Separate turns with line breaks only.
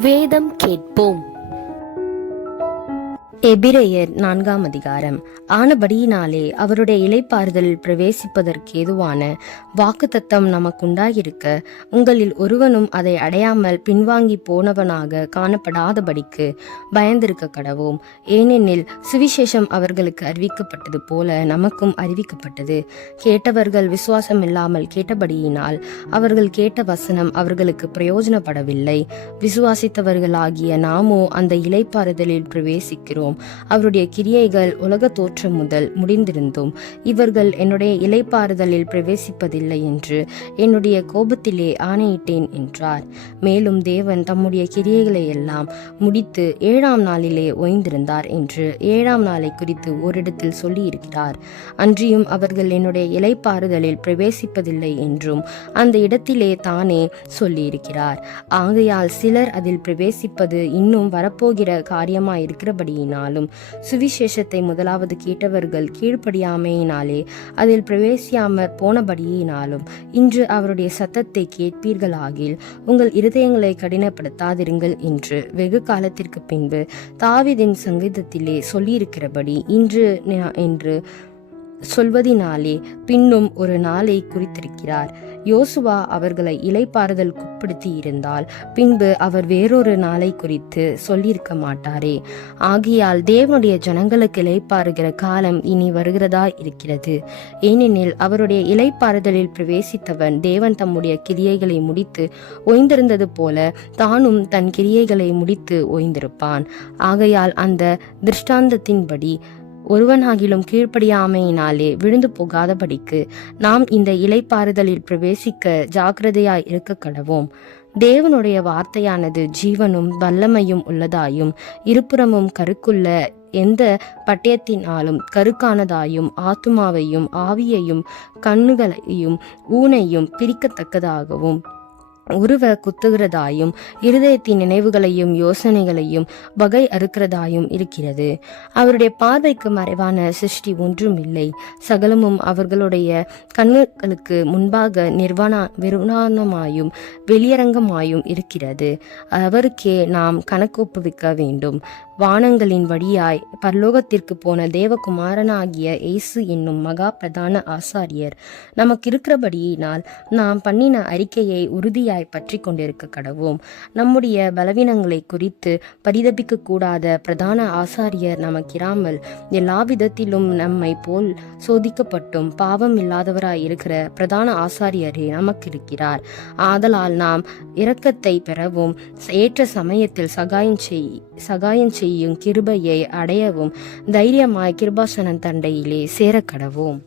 வேதம் கேட்போம். எபிரேயர் நான்காம் அதிகாரம். ஆனபடியினாலே அவருடைய இலைப்பாறுதலில் பிரவேசிப்பதற்கு ஏதுவான வாக்குத்தத்தம் நமக்குண்டாயிருக்க உங்களில் ஒருவனும் அதை அடையாமல் பின்வாங்கி போனவனாக காணப்படாதபடிக்கு பயந்திருக்க கடவோம். ஏனெனில் சுவிசேஷம் அவர்களுக்கு அறிவிக்கப்பட்டது போல நமக்கும் அறிவிக்கப்பட்டது. கேட்டவர்கள் விசுவாசம் இல்லாமல் கேட்டபடியினால் அவர்கள் கேட்ட வசனம் அவர்களுக்கு பிரயோஜனப்படவில்லை. விசுவாசித்தவர்களாகிய நாமோ அந்த இலைப்பாறுதலில் பிரவேசிக்கிறோம். அவருடைய கிரியைகள் உலக தோற்றம் முதல் முடிந்திருந்தும் இவர்கள் என்னுடைய இலைப்பாறுதலில் பிரவேசிப்பதில்லை என்று என்னுடைய கோபத்திலே ஆணையிட்டேன் என்றார். மேலும் தேவன் தம்முடைய கிரியைகளை எல்லாம் முடித்து ஏழாம் நாளிலே ஓய்ந்திருந்தார் என்று ஏழாம் நாளை குறித்து ஓரிடத்தில் சொல்லியிருக்கிறார். அன்றியும் அவர்கள் என்னுடைய இலைப்பாறுதலில் பிரவேசிப்பதில்லை என்றும் அந்த இடத்திலே தானே சொல்லியிருக்கிறார். ஆகையால் சிலர் அதில் பிரவேசிப்பது இன்னும் வரப்போகிற ஆனாலும் சுவிசேஷத்தை முதலாவது கேட்டவர்கள் கீழ்ப்படியாமையினாலே அதில் பிரவேசியாமற் போனபடியினாலும் இன்று அவருடைய சத்தத்தை கேட்பீர்களாகில் உங்கள் இருதயங்களை கடினப்படுத்தாதிருங்கள் என்று வெகு காலத்திற்கு பின்பு தாவிதின் சங்கீதத்திலே சொல்லியிருக்கிறபடி இன்று என்று சொல்வதினாலே பின்னும் ஒரு நாளை குறித்திருக்கிறார். யோசுவா அவர்களை இலைப்பாறுதல் இலைப்பாறுதலுக்குட்படுத்தி இருந்தால் பின்பு அவர் வேறொரு நாளை குறித்து சொல்லியிருக்க மாட்டாரே. ஆகையால் தேவனுடைய ஜனங்களுக்கு இலைப்பாறுகிற காலம் இனி வருகிறதா இருக்கிறது. ஏனெனில் அவருடைய இலைப்பாறுதலில் பிரவேசித்தவன் தேவன் தம்முடைய கிரியைகளை முடித்து ஓய்ந்திருந்தது போல தானும் தன் கிரியைகளை முடித்து ஓய்ந்திருப்பான். ஆகையால் அந்த திருஷ்டாந்தத்தின்படி ஒருவனாகிலும் கீழ்ப்படியாமையினாலே விழுந்து போகாதபடிக்கு நாம் இந்த இலைப்பாறுதலில் பிரவேசிக்க ஜாக்கிரதையாய் இருக்க கடவோம் தேவனுடைய வார்த்தையானது ஜீவனும் வல்லமையும் உள்ளதாயும் இருபுறமும் கருக்குள்ள எந்த பட்டயத்தினாலும் கருக்கானதாயும் ஆத்துமாவையும் ஆவியையும் கண்ணுகளையும் ஊனையும் பிரிக்கத்தக்கதாகவும். உருவ குத்துகிறதாயும் இருதயத்தின் நினைவுகளையும் யோசனைகளையும் வகை அறுக்கிறதாயும் இருக்கிறது. அவருடைய பார்வைக்கு மறைவான சிருஷ்டி ஒன்றும் இல்லை. சகலமும் அவர்களுடைய கண்களுக்கு முன்பாக நிர்வாண நிர்வாணமாயும் வெளியரங்கமாயும் இருக்கிறது. அவருக்கே நாம் கணக்கு ஒப்புவிக்க வேண்டும். வானங்களின் வழியாய் பரலோகத்திற்கு போன தேவகுமாரனாகிய இயேசு என்னும் மகா பிரதான ஆசாரியர். நமக்கு இருக்கிறபடியினால் நாம் பண்ணின அறிக்கையை உறுதியாய் பற்றி கொண்டிருக்க கடவோம் நம்முடைய பலவீனங்களை குறித்து பரிதபிக்க கூடாத பிரதான ஆசாரியர் நமக்கிராமல் எல்லா விதத்திலும் நம்மை போல் சோதிக்கப்பட்டும் பாவம் இல்லாதவராய் இருக்கிற பிரதான ஆசாரியரே நமக்கு இருக்கிறார் ஆதலால் நாம் இரக்கத்தை பெறவும் ஏற்ற சமயத்தில் சகாயம் செய் சகாயம் செய் செய்யும் கிருபையை அடையவும் தைரியமாய் கிருபாசனன் தண்டையிலே சேரக்கடவோம்.